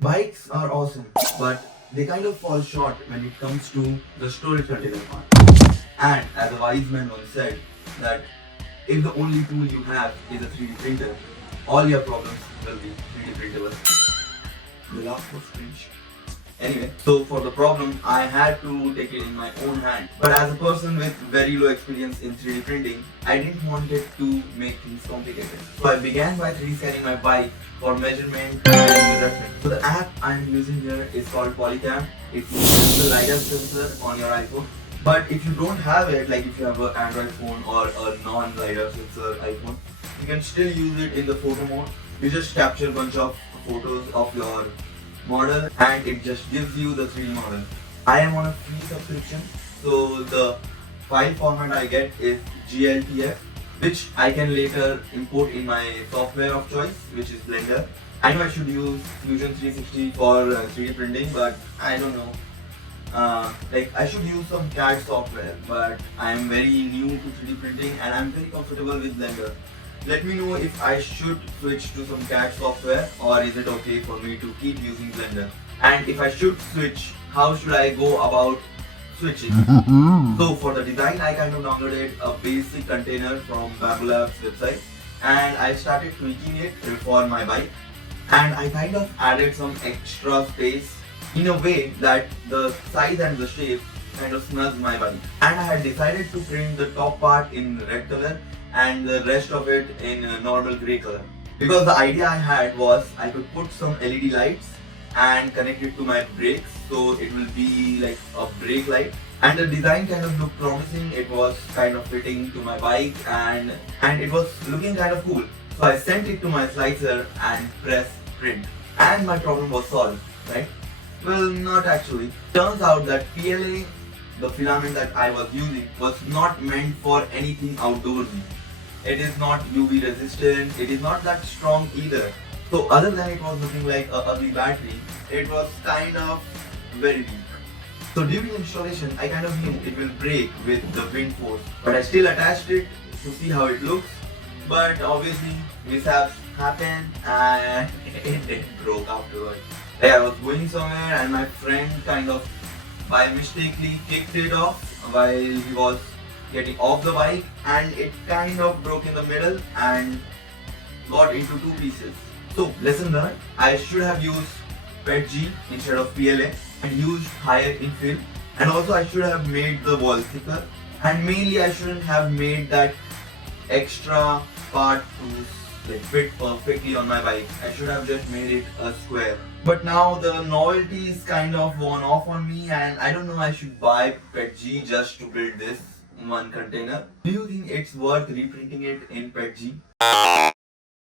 Bikes are awesome, but they kind of fall short when it comes to the storage container part. And as a wise man once said, that if the only tool you have is a 3D printer, all your problems will be 3D printable. The laugh was cringe. Anyway, so for the problem, I had to take it in my own hand. But as a person with very low experience in 3D printing, I didn't want it to make things complicated. So I began by 3D scanning my bike for measurement and reference. So the app I'm using here is called Polycam. It uses the LiDAR sensor on your iPhone. But if you don't have it, like if you have an Android phone or a non-LiDAR sensor iPhone, you can still use it in the photo mode. You just capture a bunch of photos of your model and it just gives you the 3D model. I am on a free subscription, so the file format I get is GLTF, which I can later import in my software of choice, which is Blender. I know I should use Fusion 360 for 3D printing, but I don't know. Like I should use some CAD software, but I am very new to 3D printing and I am very comfortable with Blender. Let me know if I should switch to some CAD software or is it okay for me to keep using Blender. And if I should switch, how should I go about switching? So for the design, I kind of downloaded a basic container from Babulab's website and I started tweaking it for my bike. And I kind of added some extra space in a way that the size and the shape kind of snugs my bike. And I had decided to print the top part in red color and the rest of it in a normal grey color. Because the idea I had was I could put some LED lights and connect it to my brakes, so it will be like a brake light. And the design kind of looked promising, it was kind of fitting to my bike and it was looking kind of cool. So I sent it to my slicer and pressed print. And my problem was solved, right? Well, not actually. Turns out that PLA, the filament that I was using, was not meant for anything outdoorsy. It is not UV resistant, it is not that strong either. So other than it was looking like a ugly battery, it was kind of very weak. So during installation, I kind of knew it will break with the wind force, but I still attached it to see how it looks. But obviously mishaps happen and it broke afterwards. Like I was going somewhere and my friend kind of by mistakenly kicked it off while he was getting off the bike and it kind of broke in the middle and got into two pieces. So lesson learned, I should have used PETG instead of PLA and used higher infill, and also I should have made the wall thicker, and mainly I shouldn't have made that extra part to like fit perfectly on my bike. I should have just made it a square. But now the novelty is kind of worn off on me and I don't know, I should buy PETG just to build this one container. Do you think it's worth reprinting it in PETG?